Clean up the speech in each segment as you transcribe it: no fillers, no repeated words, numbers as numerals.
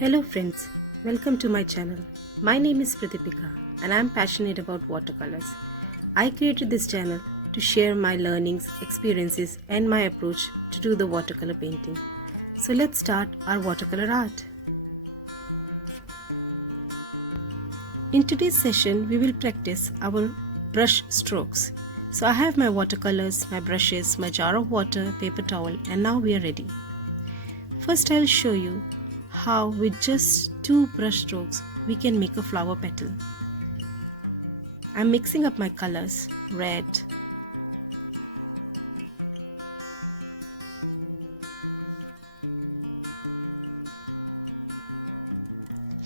Hello friends, welcome to my channel. My name is Pratipika and I am passionate about watercolors. I created this channel to share my learnings, experiences and my approach to do the watercolor painting. So let's start our watercolor art. In today's session, we will practice our brush strokes. So I have my watercolors, my brushes, my jar of water, paper towel, and now we are ready. First I'll show you how with just 2 brush strokes we can make a flower petal. I'm mixing up my colors, red,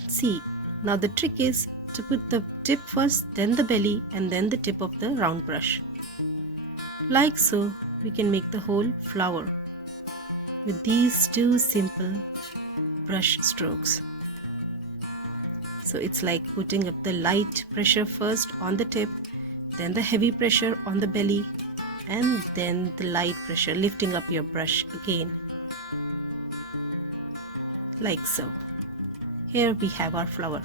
see, now the trick is to put the tip first, then the belly and then the tip of the round brush. Like so, we can make the whole flower with these 2 simple brush strokes. So it's like putting up the light pressure first on the tip, then the heavy pressure on the belly, and then the light pressure lifting up your brush again. Like so. Here we have our flower.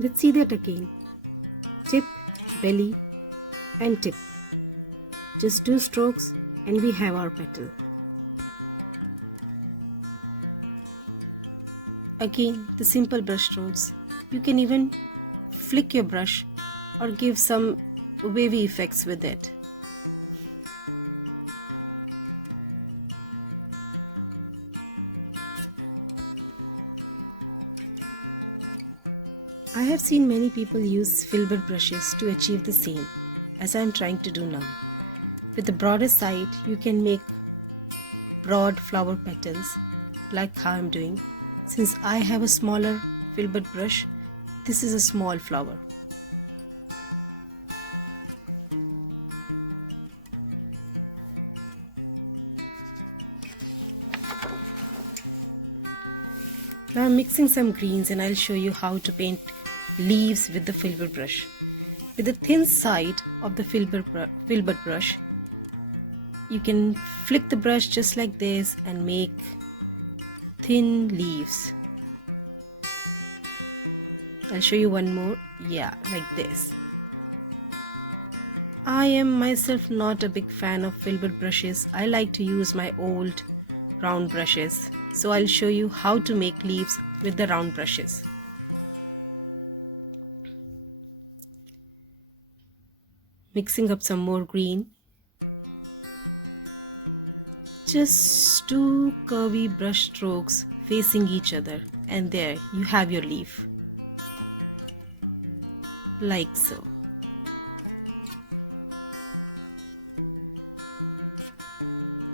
Let's see that again. Tip, belly and tip. Just 2 strokes and we have our petal. Again, the simple brush strokes. You can even flick your brush or give some wavy effects with it. I have seen many people use filbert brushes to achieve the same as I am trying to do now. With the broader side, you can make broad flower petals like how I am doing. Since I have a smaller filbert brush, this is a small flower. Now I'm mixing some greens and I'll show you how to paint leaves with the filbert brush. With the thin side of the filbert brush, you can flick the brush just like this and make thin leaves. I'll show you one more. Yeah, like this. I am myself not a big fan of filbert brushes. I like to use my old round brushes. So I'll show you how to make leaves with the round brushes. Mixing up some more green. Just 2 curvy brush strokes facing each other and there you have your leaf. Like so.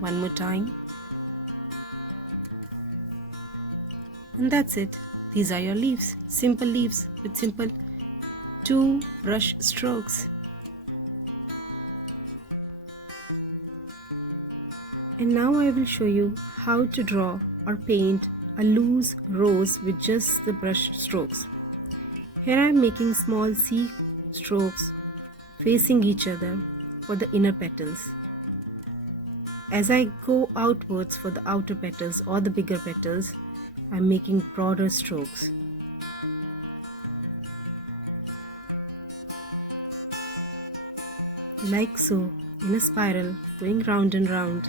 One more time. And that's it. These are your leaves. Simple leaves with simple 2 brush strokes. And now I will show you how to draw or paint a loose rose with just the brush strokes. Here I am making small C strokes facing each other for the inner petals. As I go outwards for the outer petals or the bigger petals, I am making broader strokes. Like so, in a spiral, going round and round.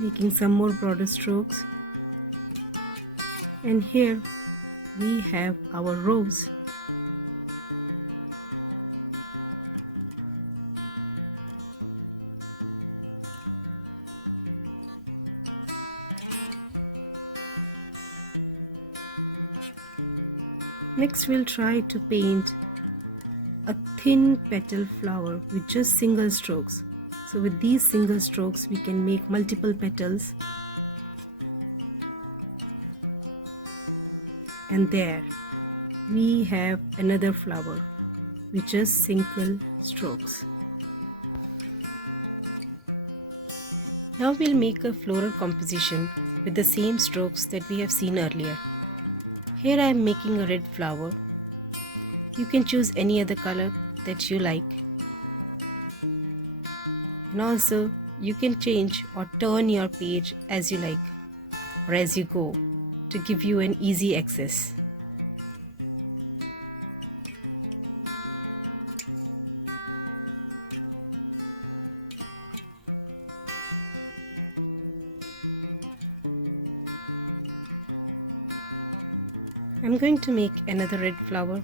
Making some more broader strokes, and here we have our rose. Next we'll try to paint a thin petal flower with just single strokes. So with these single strokes we can make multiple petals, and there we have another flower with just single strokes. Now we'll make a floral composition with the same strokes that we have seen earlier. Here I am making a red flower. You can choose any other color that you like. And also you can change or turn your page as you like or as you go to give you an easy access. I'm going to make another red flower.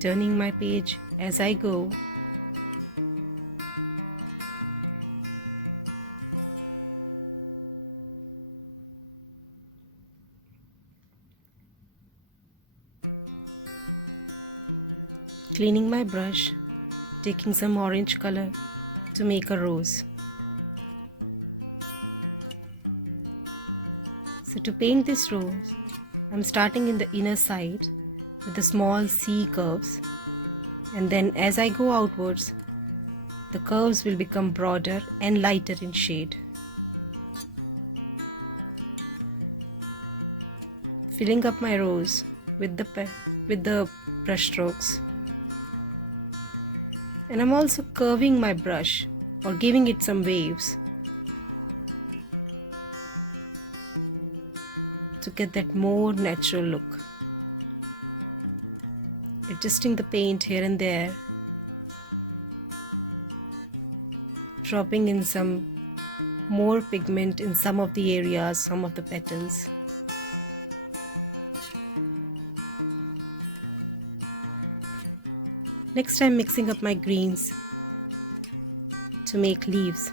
Turning my page as I go. Cleaning my brush, taking some orange color to make a rose. So to paint this rose, I'm starting in the inner side with the small C curves, and then as I go outwards, the curves will become broader and lighter in shade. Filling up my rose with the brush strokes. And I'm also curving my brush or giving it some waves to get that more natural look. Adjusting the paint here and there, dropping in some more pigment in some of the areas, some of the petals. Next, I'm mixing up my greens to make leaves.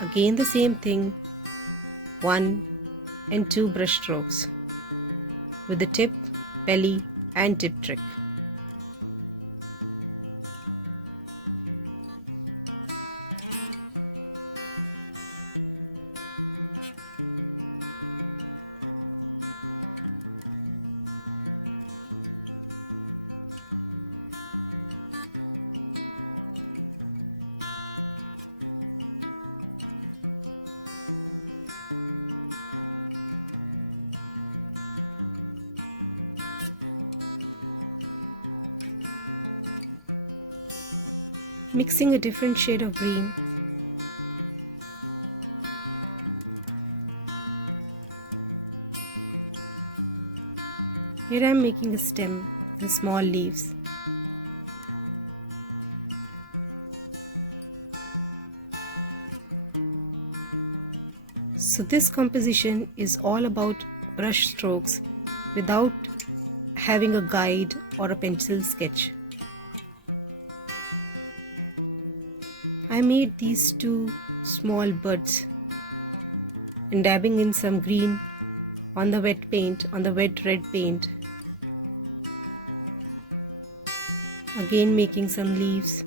Again the same thing, 1 and 2 brush strokes with the tip, belly and tip trick. Mixing a different shade of green. Here I am making a stem and small leaves. So this composition is all about brush strokes without having a guide or a pencil sketch. I made these 2 small buds and dabbing in some green on the wet paint, on the wet red paint. Again making some leaves.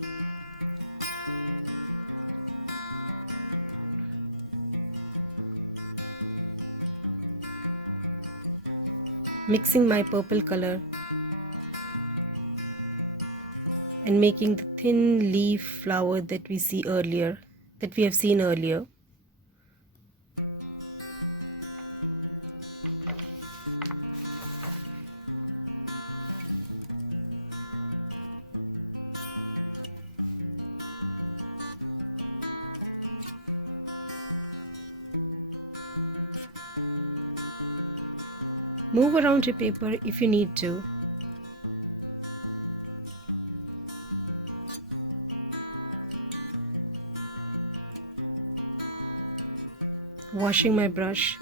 Mixing my purple color and making the thin leaf flower that we have seen earlier. Move around your paper if you need to. Washing my brush.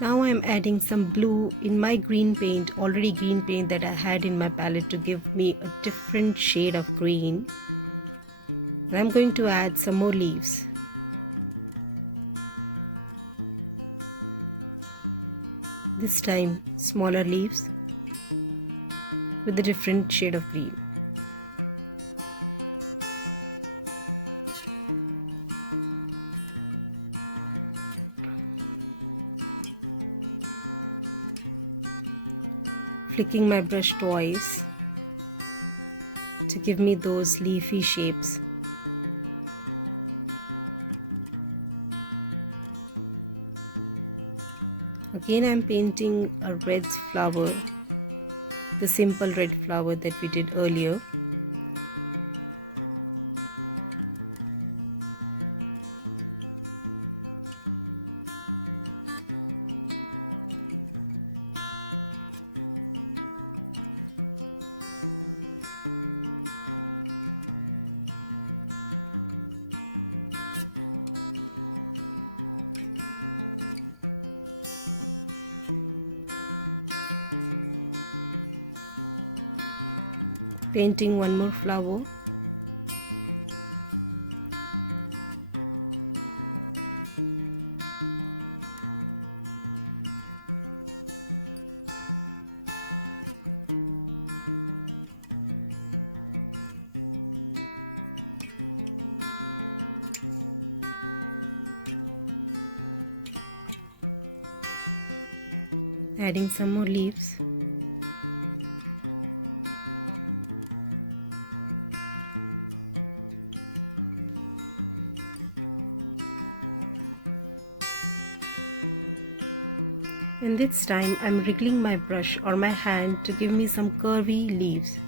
Now I am adding some blue in my green paint, already green paint that I had in my palette to give me a different shade of green. And I'm going to add some more leaves. This time smaller leaves with a different shade of green. Flicking my brush twice to give me those leafy shapes. Again I am painting a red flower, the simple red flower that we did earlier. Painting one more flower. Adding some more leaves. And this time I'm wriggling my brush or my hand to give me some curvy leaves.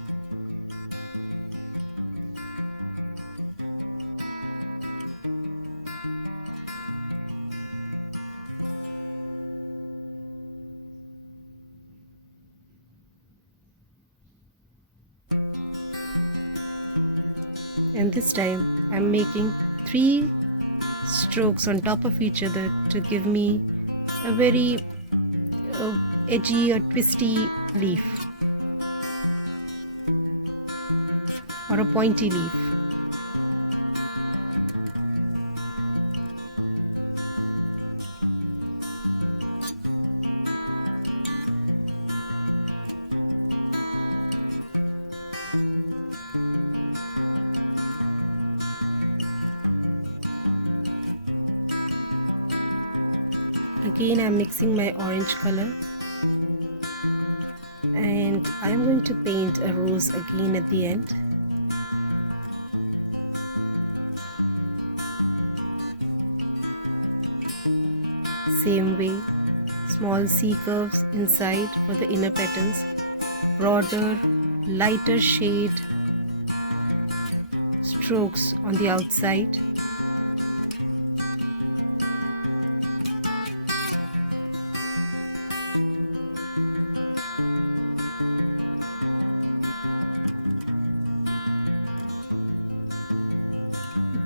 And this time I'm making 3 strokes on top of each other to give me a very edgy or twisty leaf or a pointy leaf. Again I am mixing my orange color and I am going to paint a rose again at the end. Same way, small C curves inside for the inner petals, broader, lighter shade strokes on the outside.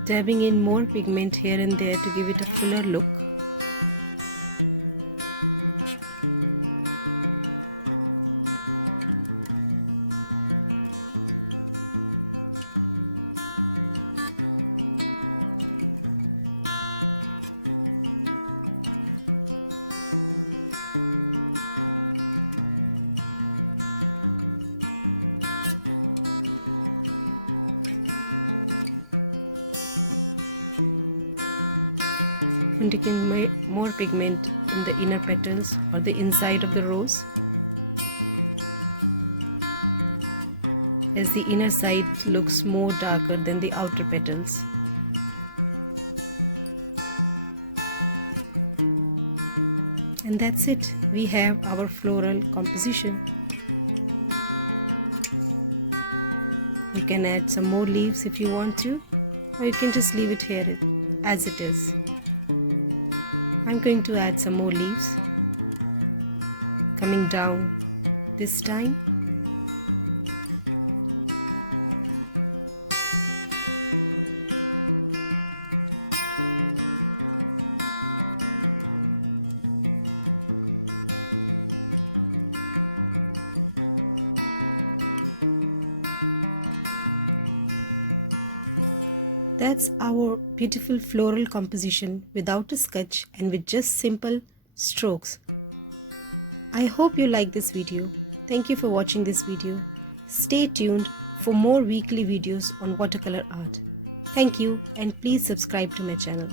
Dabbing in more pigment here and there to give it a fuller look. And taking more pigment in the inner petals or the inside of the rose, as the inner side looks more darker than the outer petals. And that's it, we have our floral composition. You can add some more leaves if you want to, or you can just leave it here as it is. I'm going to add some more leaves, coming down this time. That's our beautiful floral composition without a sketch and with just simple strokes. I hope you like this video. Thank you for watching this video. Stay tuned for more weekly videos on watercolor art. Thank you and please subscribe to my channel.